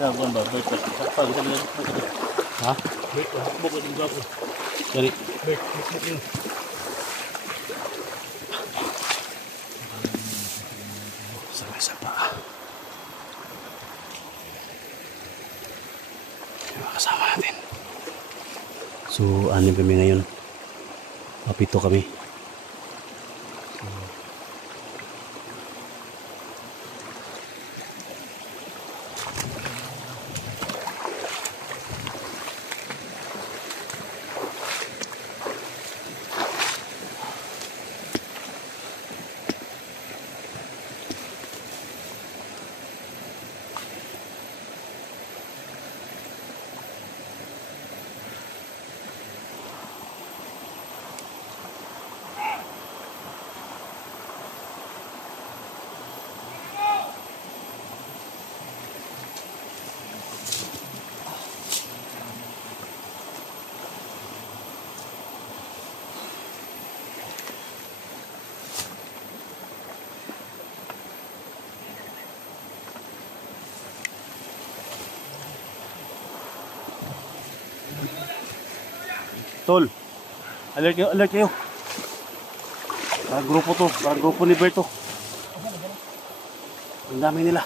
Sa buwan ba? Bait pa. Sakpa. Kita bilang. Ha? Bait pa. Hakbog at yung gapo. Dari. Bait. Hakbog yun. Sapa-sapa. Yung mga kasama natin. So, 6 kami ngayon. Papito kami. Tol, alert kayo, alert kayo. Grupo to, grupo ni Berto. Ang dami nila.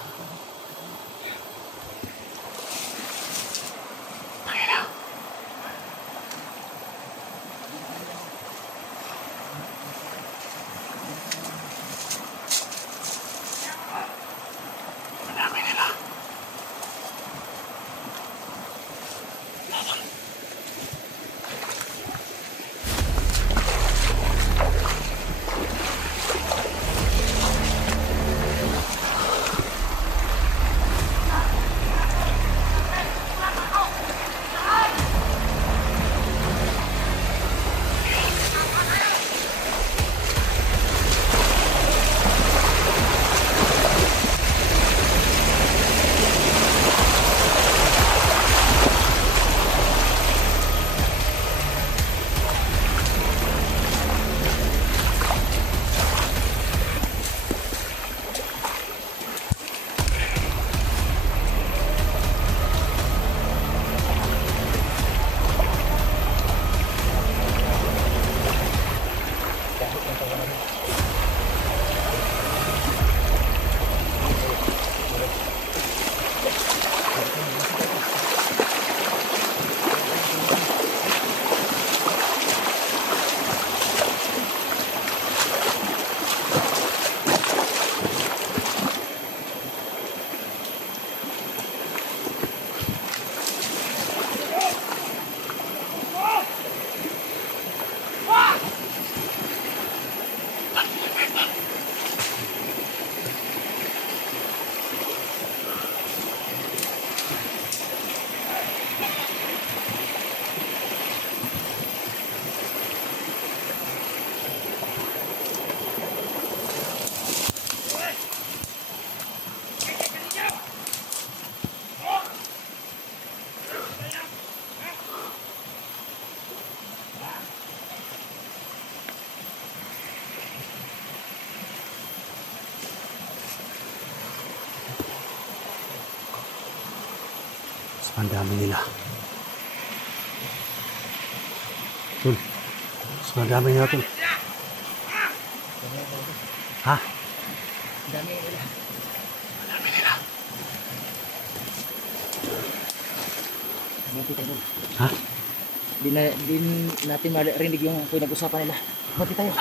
Ang dami nila. Tol, ang dami nila, Tol. Ha? Ang dami nila. Ang dami nila. Buti tayo. Ha? Di natin marinig yung pinag-usapan nila. Buti tayo.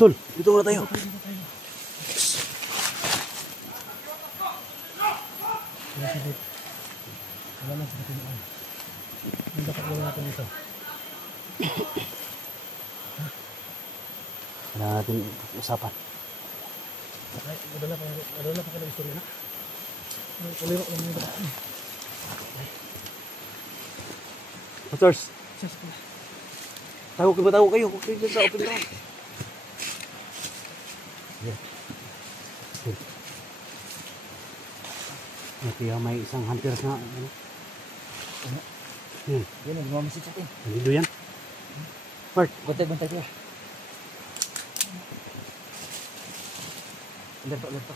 Tol, dito muna tayo. Ang dapat gawin natin ito. Kailangan natin usapan. Madala pa kayo ng istorya na? Kaliro lang mga bata. Motors, Sas pala. tago kayo. Huwag kayo dyan sa open ground. Yan. Kaya may isang hunter na ano. Yan. Yan ang lumamisit sa atin. Nandito yan. Mark. Bantay kuya. Alerto.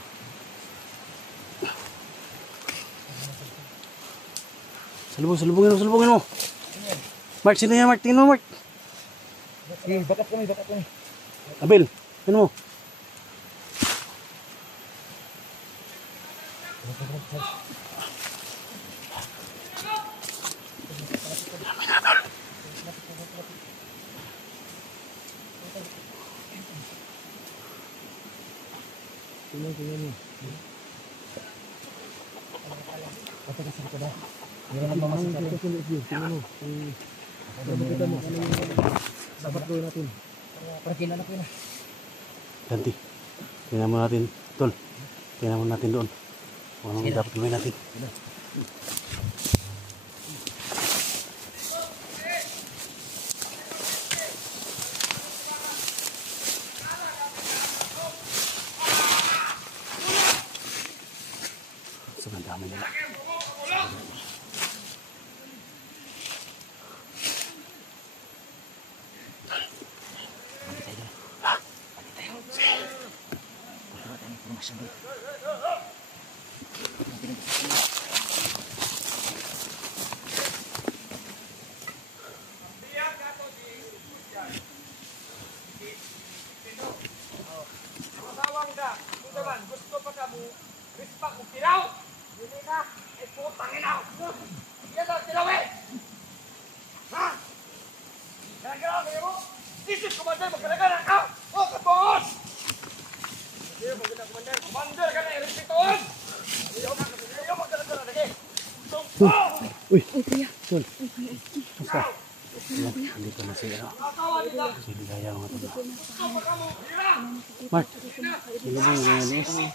Salubungin mo. Mark, sino yan, Mark? Tingnan mo, Mark. Bakat kami. Abel, tingnan mo. Tingnan niyo. Ba't ka sa likod ah? Meron ang mamasin sa atin. Tingnan mo. Kita mo ano yung sabat gawin natin. Para kilala ko na. Ganti. Tingnan mo natin, tol. Tingnan mo natin doon. Kung anong dapat gawin natin. Sobrang dami nila. Gusto pa ka mo, rispak mo tiraw. Hindi na, ay putang ina. Yan ang tiraw eh. Ha? Nagaraw mo? Isip commander, magkalagaran ka. O, kabos! Hindi mo gina commander. Commander ka na, irespetoon. Ayaw magkalagaran lagi. Uy, tol. Basta. Andito na si ano. Si Ligaya mga tol. Mark, sino ba yung mga ano?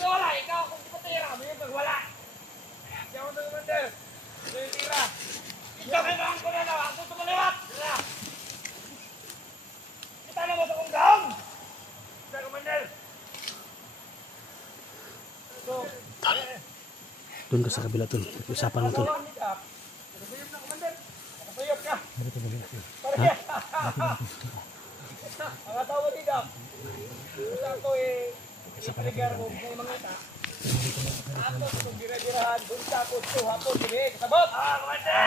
Wala, ikaw kung patira, may pagwala. Siya mo commander. Tira. Ikaw kailangan ko na ako tumaliwat. Kita na mo sa kong gaong. Sir commander. Doon ka sa kabila, tol. Usapan mo, tol. Nakasuyop na commander. Nakasuyop ka. Mga tao dito. Gusto ko ipiligar mo ng mga ita. Ako kung gira-girahan, doon sa ako ito hapon. Sige, kasabot! Commander!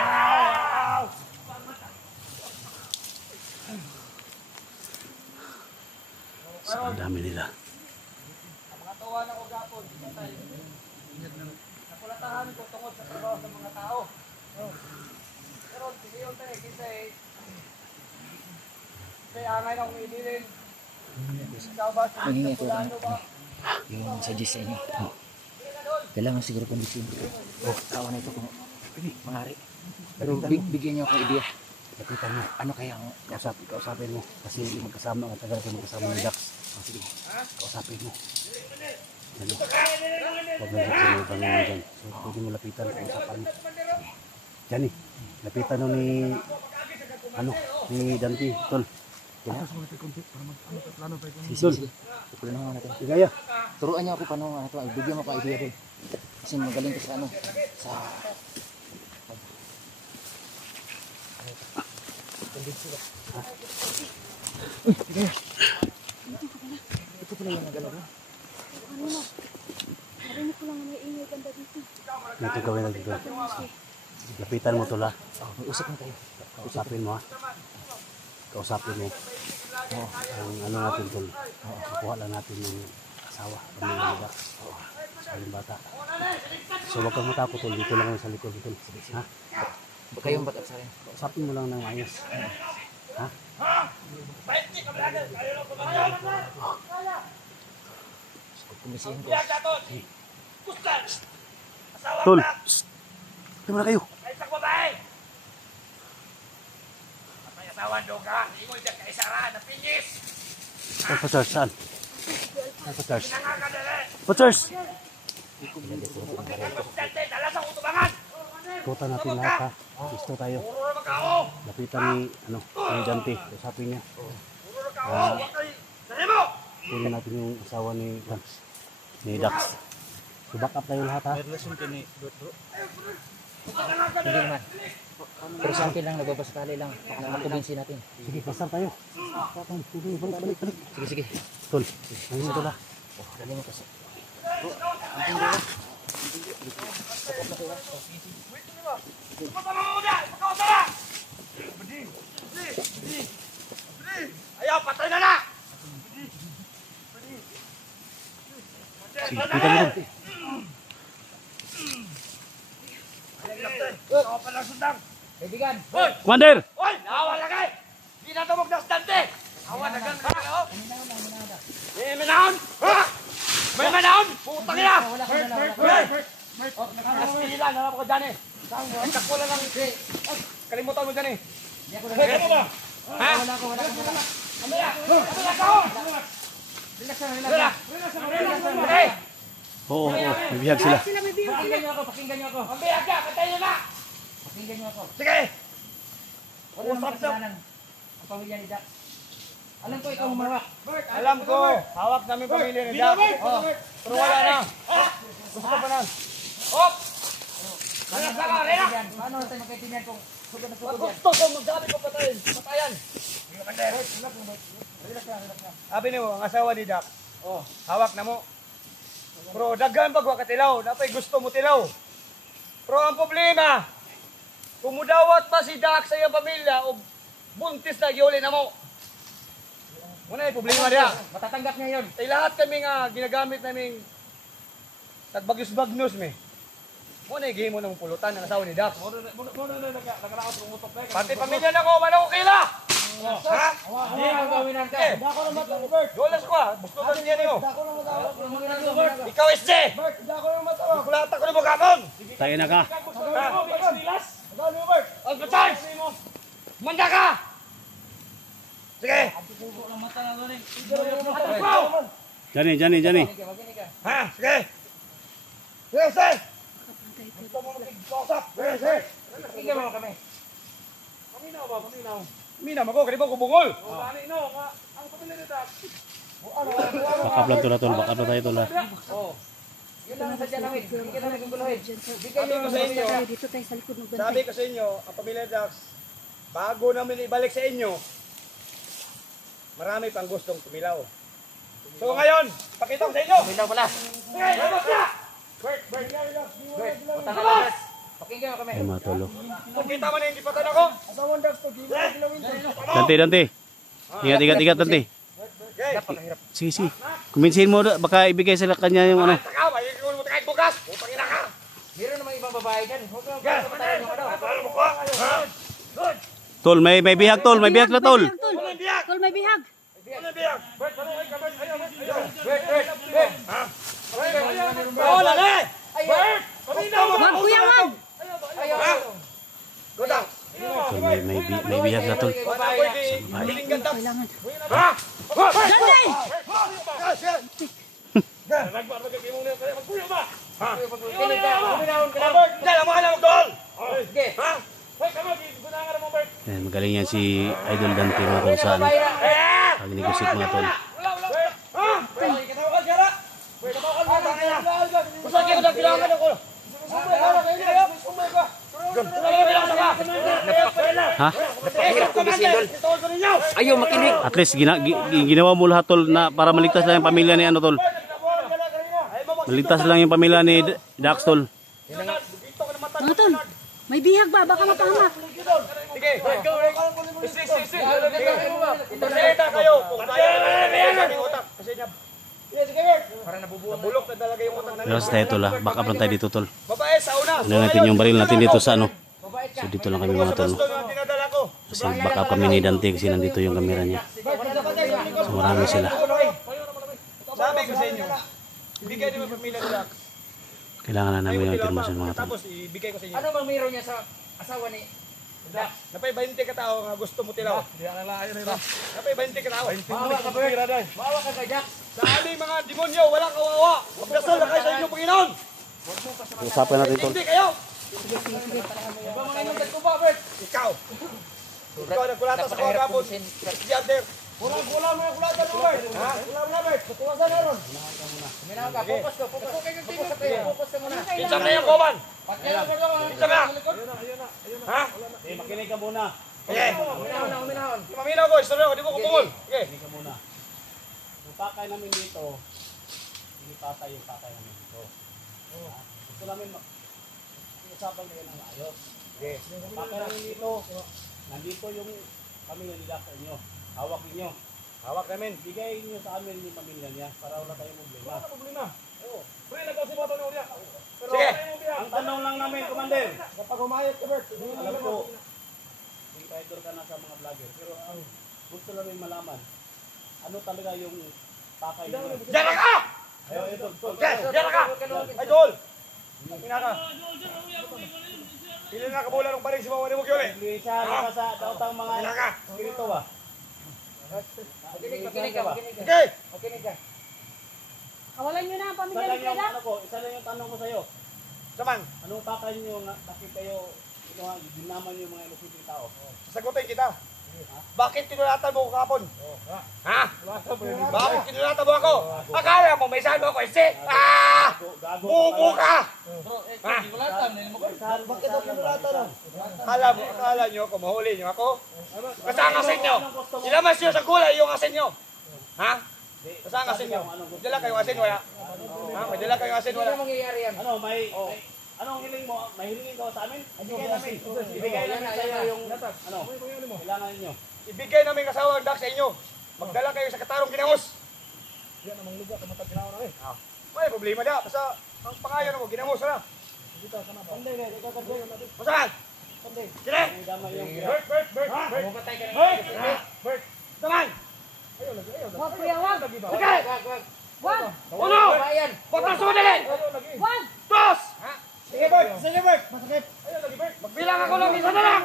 Sa dami nila. Ang mga tawa ng ugapon, nakulatahan ko tungkol sa trabaho ng mga tao. Pero sige yun tayo, kasi angay na kung inilin. Ikaw ba? Hihingi ko yung suggest sa inyo. Kailangan siguro kondisyon. Kawan na ito kung maaari. Pero bigyan niyo akong ideya. Lapitan mo. Ano kaya ang Kausapin mo. Kasi hindi magkasama. Ang tagal kayo magkasama ng Dax. Sige, kausapin mo. Ano? Huwag na sinubang mo dyan. So, pwede mo lapitan. Kausapan mo. Dyan eh. Lapitan mo ni... Ano? Ni Dante. Tol. Tol. Tukulan naman natin. Ligaya. Turuan niyo ako paano ito. Bigyan mo ako idea din. Kasi magaling ko sa ano. Sa... Ito pala yung nagalaw mo. Ano na? Narinig ko lang na may ingay ganda dito. Ito gawin natin ito. Lapitan mo tol ha. May usap na tayo. Kausapin mo ha. Kausapin mo. Ang ano natin tol. Kukuha lang natin yung asawa. Pamilya ni Dax. Sa yung bata. So huwag kang matakot tol. Dito lang sa likod tol. Ha? Kayong ba't sa rin? Kausapin mo lang ng ayos. Ha? Kumisihin ko. Kustan! Asawa Tol. ka! Psst. Kaya muna kayo. Ay, isang babae! At may asawa doon ka, ingoy dyan ka isara, napingis! Saan pa Charles? Saan? Saan pa Charles? Pinanga ka dali! Pa Charles! Pagkikan mo si Dante, dala sa utubangan! Tuta natin lahat ha. Listo tayo. Puro na magkao! Lapitan ni Dante. Usapin niya. Puro na magkao! Wakay! Dali mo! Kunin natin yung asawa ni Dax. So back up tayo lahat ha. Relasyon ka ni Bro. Pinanga ka Hindi dali! naman. Pero sa akin lang, nagbabasakali lang. Makakubinsi natin. Sige, pasar tayo. Balik. Sige, sige. Tol, ayun na tol ha. Oh, dali mo kasi. Patama mo muna! Pagkakasara! Ayaw, patay na na! Sige, kita mo dun. Ako pa lang sundang! Kaibigan! Hoy! Commander! Hoy! Naawa lagay! Di na tumog na stante! Awa na gan ka! May manahon! Ha? May manahon! Putang ina! Nakaspila na ako dyan eh! Ang kakula lang kalimutan mo dyan eh! Kaya mo ba? Ha? Wala ko. Amaya! Amaya ka ho! Relax Relax! Hey! Oo, may bihag sila. Sila may bihag sila. Pakinggan niyo ako. Amaya ka! Katay nyo na! Pakinggan niyo ako. Sige! Wala namang kasalanan ang pamilya ni Dax. Alam ko ikaw humawak. Alam ko! Hawak namin pamilya ni Jack! Oh, pero wala na! Gusto ko pa na! Hop! Relax ka! Relax! Kaibigan, paano natin magkaintindihan kung sugod na sugod yan? Gusto ko magsabi ko patayin! Patayan! Sabi niyo, ang asawa ni Jack, hawak na mo. Pero daghan pag wa ka tilaw, napay gusto mo tilaw. Pero ang problema, kung mudawat pa si Jack sa iyong pamilya o buntis na giuli na mo. Muna yung problema niya. Matatanggap niya yun. Ay lahat kami nga ginagamit naming nagbagyos-bagnos me. Muna yung mo ng pulutan ng asawa ni Jack. Pati pamilya na ko, manang kila! Ha? Hindi mo gawin ang ka. Dolas ko ah, gusto ka niya niyo. Ikaw SJ! Kulata ko na mo kapon! Tayo na ka. Ang katay! Manda ka! Sige! Jani. Ha? Sige! Sige, sige! Gusto mo mag-kausap? Sige, sige! Pakinggan mo kami. Minam ako, kanibang kubungol! Back up lang to na tol. Back up na tayo tol ha. Yun lang ang sadya namin. Hindi ka na naguguluhin. Sabi ko sa inyo, Tayo dito tayo sa likod ng sabi bantay. ko sa inyo, ang pamilya Dax, bago namin ibalik sa inyo, marami pang gustong tumilaw. So ngayon, pakita ko sa inyo! Bilaw pala. Sige, labas na! Bert, utang na lang, Bert. Pakinggan mo kami. Ay mga tolo. Kung kita mo na hindi patan ako, Dante. Ingat Dante. Sige. Kuminsihin mo, baka ibigay sila kanya yung ano. taka, may mo kahit bukas, putang ina ka! Meron namang ibang babae dyan. Huwag mo patayin yung ano. Paano mo ko? Tol, may bihag tol. May bihag na tol. Tol, tol, may bihag. Ano biyak? Bert! Oh, lali! Bert! Wag kuyangan. Godang! Tol, may bihag na tol. Babae! Piling ganda! Kailangan. Ha? Dante! Piling ka. Uminahon ka lang. Hindi, lamahan na magdoon! Sige. Ha? Ayan, magaling yan si Idol Dante mga tol sa ano. Pag negosyo mga tol. Ha? Ayaw makinig. At least ginawa mo lahat tol na para maligtas lang yung pamilya ni ano tol. Maligtas lang yung pamilya ni Dax tol. Mga tol, may bihag ba? Baka mapahamak. Sige, Salita kayo kung kaya na yung utak. Kasi niya, para nabubulok na talaga yung utak namin. Relax tayo tol ha. Back up lang tayo dito tol. Babae sa una. Ano natin yung baril natin dito sa ano. So dito lang kami mga tol. Gusto na dinadala ko. Kasi back up kami ni Dante kasi nandito yung kamera niya. So marami sila. Sabi ko sa inyo, ibigay niyo yung pamilya ni Jack. Kailangan na namin yung impormasyon mga tol. Tapos ibigay ko sa inyo. Ano bang meron niya sa asawa ni Dax? Napay 20 ka tao nga gusto mo tilaw. Di ala la ayun na. Napay 20 ka tao. Maawa ka, Bert. Maawa ka kay Dax. Sa aming mga demonyo, walang kawawa. Magdasal na kayo sa inyong Panginoon. Usapan natin tol. Hindi kayo. Ba mga inyong tagtuba, Bert? Ikaw. Ikaw nagkulata sa kuha kapon. Yander. Kulang mga kulata mo, Bert. Ha? Kulang na, Bert. Tuwasan na ron. Minaw ka, focus ka, focus ka tayo. Focus ka muna. Kinsa na yung kuman? Pakyala ka lang. Kinsa na? Ha? Makinig ka muna. Okay. Uminahon. Maminaw ko, istorya ko, di mo kumungol. Okay. Makinig ka muna. Yung pakay namin dito, hindi patay yung pakay namin dito. Gusto namin usapan kayo ng ayos. Okay. Yung pakay namin dito, nandito yung pamilya nila sa inyo. Hawak ninyo. Hawak namin. Bigay niyo sa amin yung pamilya niya para wala tayong problema. Wala problema. Oo. Pre, nagaw si Boto niya. Sige. Ang tanong lang namin, Commander. Kapag humayot ka, Bert. Alam ko, inquirer ka na sa mga vlogger. Pero ang gusto namin malaman, ano talaga yung pakay niyo? Diyan ka! Ayaw, ito. Yes, diyan ka! Idol! Pina ka. Pili na kabulan ng paring si Mawani mo kiyoli. Luisa, ano ka sa daotang mga spirito ba? Makinig ka. Okay! Makinig ka. Kawalan nyo na ang Isa pamilya lang ni yung, Dax. ano ko, isa lang yung tanong ko sa'yo. Saman, Anong pakay niyo na bakit kayo, dinaman yung mga ilusitong tao? sasagutin kita. Bakit kinulatan mo ko kapon? Ha? Bakit kinulatan mo ako? Akala mo may saan mo ako isi? Ah! Bubo ka! Ha? Bakit ako kinulatan? Akala nyo ako, mahuli nyo ako? Kasi ang asin nyo. Ilamas nyo sa gulay yung asin nyo. Ha? Kasi ang asin nyo. Dala kayong asin, wala. Ha? May dala kayong asin, wala. Ano mangyayari yan? Ano, anong hiling mo? May hilingin ka sa amin? Ibigay namin. Ibigay namin sa'yo yung, kailangan ninyo. Ibigay namin kasawang dak sa inyo. Magdala kayo sa katarong ginamos. Yan namang lugar, kamatag ginawa na eh. May problema niya. Basta ang pangayon mo, ginamos na. Masahan? Sine? Bert! Bert! Saman! Wag kuya, wag. Sige! Wag. Uno! Patang sumudalin! Wag. Dos! Sige, Bert! Sige, Bert! Masakit! Magbilang ako ng isa na lang!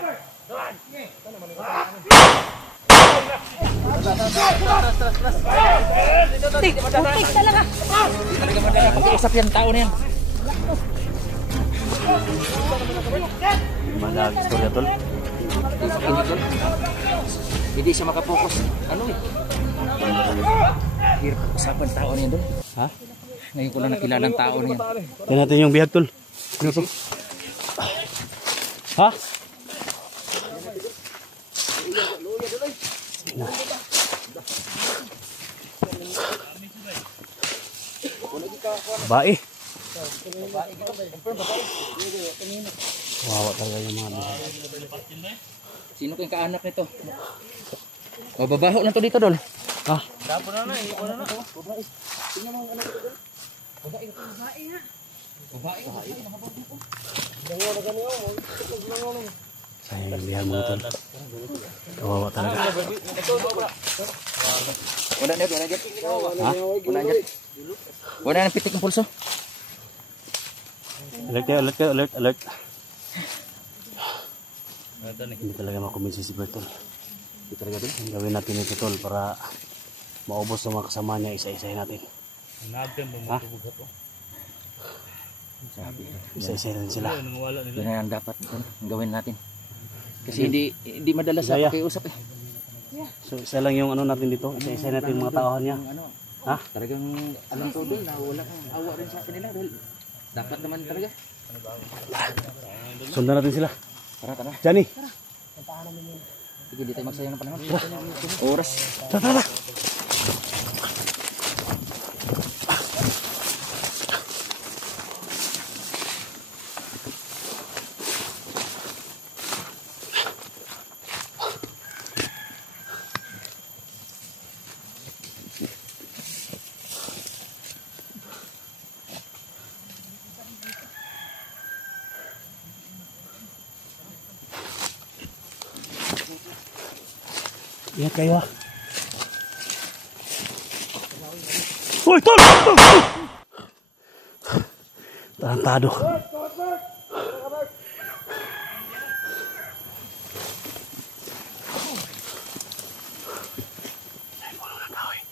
Putik talaga. Talaga madala pag-uusap yan tao na yan. Malag istorya tol. Hindi tol. Hindi siya makapokus. Ano eh? Hirap usapan tao na yan tol. Ha? Ngayon ko lang nakilala ang tao na yan. Tingnan natin yung bihag tol. Ano to? Ha? Bae. Wawa talaga yung mga bihag. Sino kayong kaanak nito? O babaho na to dito dol. Ha? Sayang yung bihag mga tol. Kawawa talaga. Wala na dyan. Ha? Wala dyan. Wala na pitik ng pulso. Alert kayo, alert kayo, alert, alert. Hindi talaga makumbinsi si Bertol. Hindi talaga din. Gawin natin ito tol para maubos sa mga kasama niya, isa-isahin natin. Ha? Isa-isahin natin sila. Yun na ang dapat gawin natin. Kasi hindi madala sa Isaya. pakiusap eh. So isa lang yung ano natin dito, isa-isahin natin yung mga tauhan niya. Ha? Talagang alam ko doon na wala kang awa rin sa kanila dahil dapat naman talaga. Sundan natin sila. Tara. Johnny! Sige, di tayo magsayang ng panahon. Oras. Tara! Ingat kayo ha. Uy, tol! Tarantado. Ay, puno ng tao eh.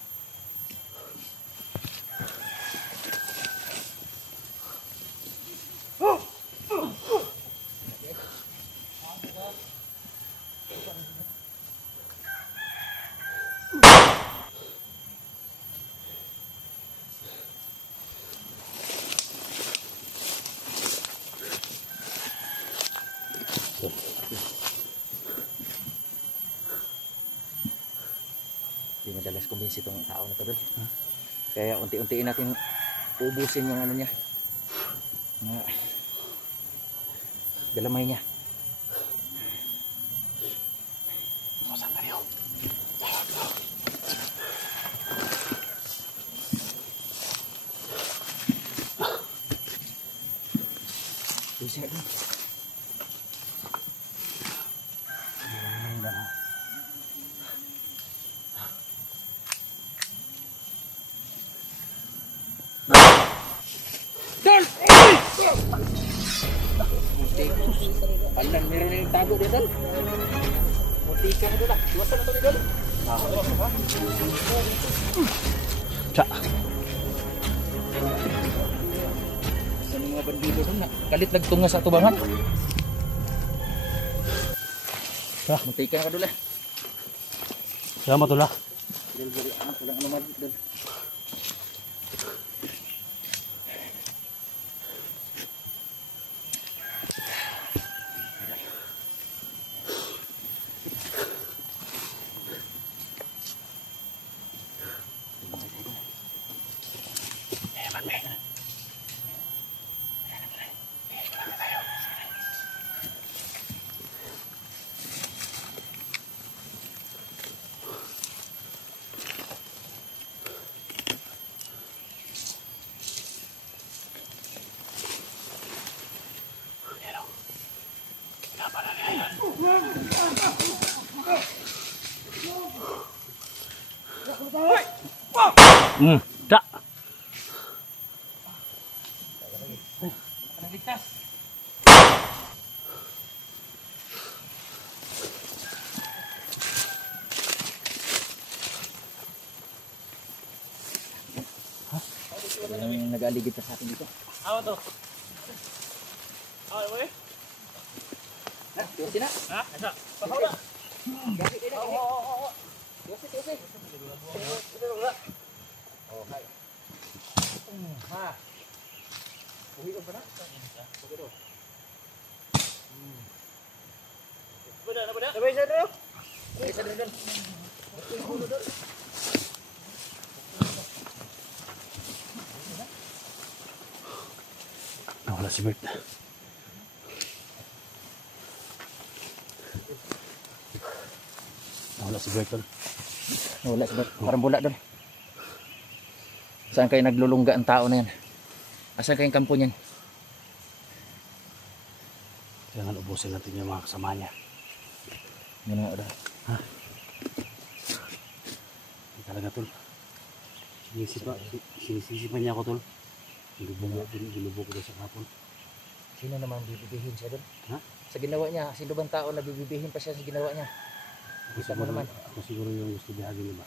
Hindi madalas kumbinsi itong tao na to doon. Kaya unti-untiin natin ubusin yung ano niya. Mga galamay niya. Saan na niyo? Ubusin natin. Pandan meron yung tago dito. Muntika na doon. Iwasan na to dito. Tsa. Sa mga bandido doon na kalit nagtunga sa tubangan. Muntika na ka doon. Salamat ulah. Dili walang ano man doon. Tsa. Nagligtas. Ano naman yung nag-aligid sa atin dito? Ano to? Ano eh? Yosi na. Ha? Asa? Pasawala. Yosi din na. Oo. Yosi. Oh, hai. Ha. Uwi ko ba na? Pagod. Beda. Sabay sa doon. Sabay sa doon. Nawala si Bert. Nawala si Bert. Wala sa parang bula doon. Saan kayo naglulungga ang tao na yan? Asan kayong kampo niyan? Kailangan ubusin natin yung mga kasama niya. Yan nga doon. Hindi talaga tol. Sinisipan niya ako tol. Ginubo ko doon sa kapon. Sino naman bibibihin siya doon? Ha? Sa ginawa niya, sino bang tao na bibibihin pa siya sa ginawa niya? Kita mo naman. Ako siguro yung gusto bihagi niya ba?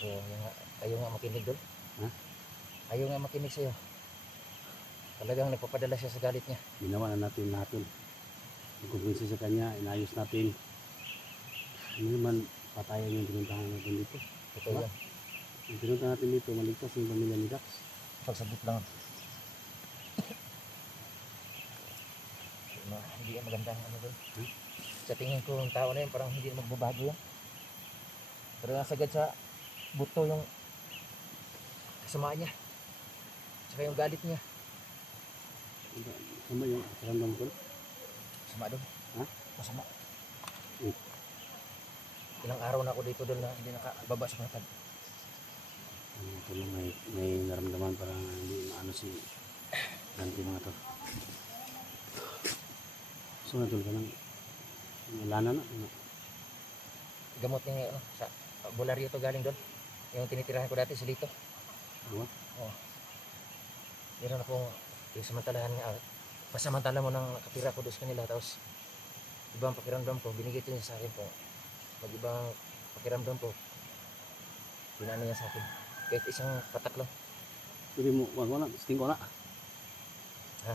Oo, ayaw nga makinig doon. Ha? Ayaw nga makinig sa'yo. Talagang nagpapadala siya sa galit niya. Ginawa na natin lahat tol. Nagkumbinsi sa kanya, inayos natin. Hindi naman patayan yung pinuntahan natin dito. Totoo yan. Yung pinuntahan natin dito, maligtas yung pamilya ni Dax. Pagsabot lang. Hindi yan magandang ano doon. Sa tingin ko yung tao na yun parang hindi magbabago yan. Pero nasagad sa buto yung kasamaan niya. Tsaka yung galit niya. Sama yung karamdam ko. Masama doon. Ha? Masama. Hmm. Ilang araw na ako dito doon na hindi nakababa sa matag. Ito lang may naramdaman parang hindi maano si Dante mga to. So natulog ka ng lana na. Gamot niya ano, sa bularyo to galing doon. Yung tinitirahan ko dati sa Lito. Ano? Meron akong Yung samantalahan nga, pasamantala mo nang nakatira ko doon sa kanila, tapos ibang pakiramdam ko, binigay ito niya sa akin po. Mag-ibang pakiramdam ko, pinano niya sa akin. Kahit isang patak lang. Pwede mo, wala, sting ko na. Ha?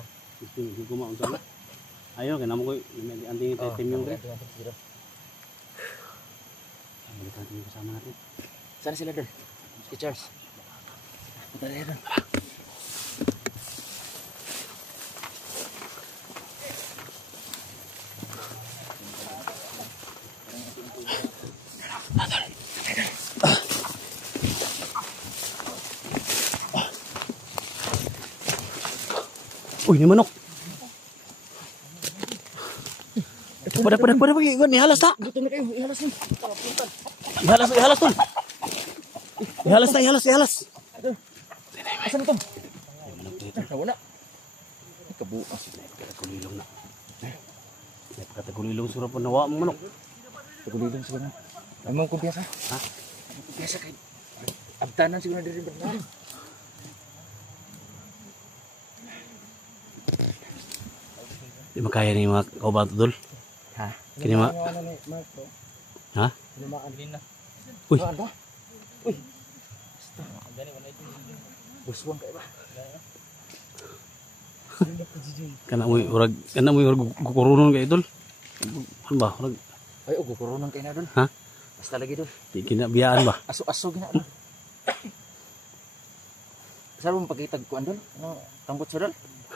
Sting ko maun sa na. Ayaw, kaya naman ko, anting item yung rin. Sige doon. Balikan natin yung kasama natin. Sana sila doon? Si Charles. Punta tayo doon. Uy, ni manok. Pada pagi kan ihalas tak? Gutom na kayo, ihalas nun. Ihalas tol. Ihalas. Asan ito? Nawala. Kabuas. Tagulilong na. Tagulilong surap po nawa mo manok. Tagulilong siguro. Ay mong kumpiyansa. Ha? Kumpiyansa kayo. Abtanan siguro na din bernal. Di makaya ni mga kauban to dol. Ha? Kini ma. Ha? Uy. Uy. Buswang kayo ba? Kana mo urag kukurunon kay dol. Ano ba? Urag Ay, kukurunan kayo na doon. ha? Basta lagi doon. Di kinabiyaan ba? Aso-aso gina doon. Saan mo magpakitag ko doon? Ano, tambot sa doon?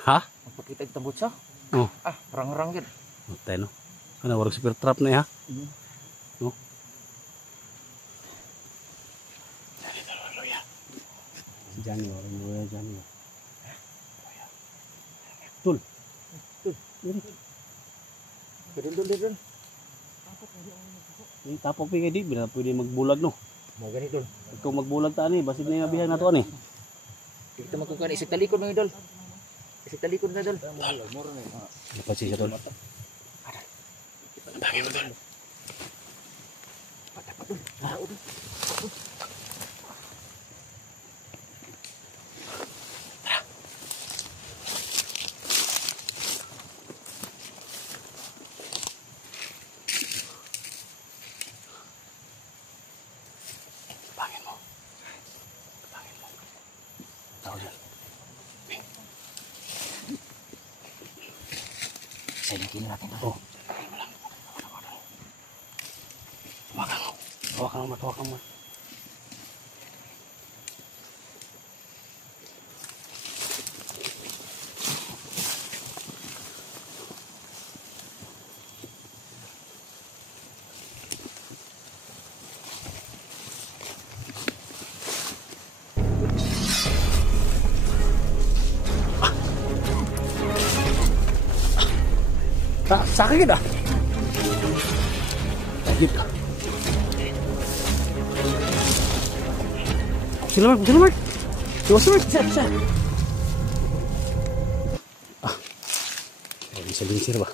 Ha? Magpakitag tambot sa? Oh. Ah, rang-rang gid. Tay no. Kana urag super trap na ya. No. Si Johnny, orang loya Johnny. Tul. Doon. Ni tapok pi kay di bila pwede magbulag no. Mga ganit doon. Kung magbulag ta ani basit na bihan nato ani. Kita magkukuha isig talikod mga idol. Isig talikod na idol. Dapat siya tol. Pangin mo. Tao dyan. Salikin natin. Oh. Hawakan mo. Sakit dah. Sakit. Sila Mark. Bisa. Ah. Bisa lincir ba?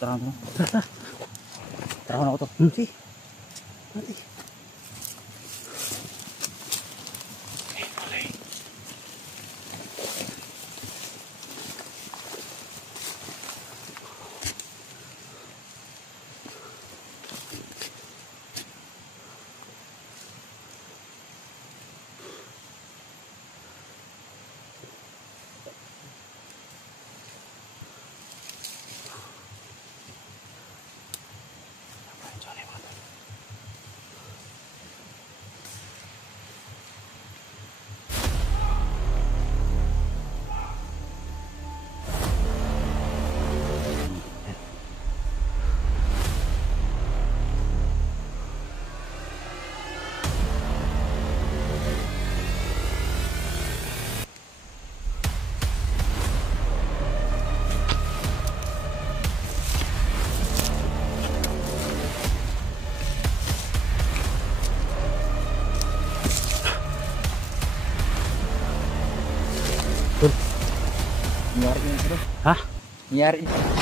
tara na. Tara na ako to. Si. Mati. Nangyari yun, bro. Ha? Nangyari yun.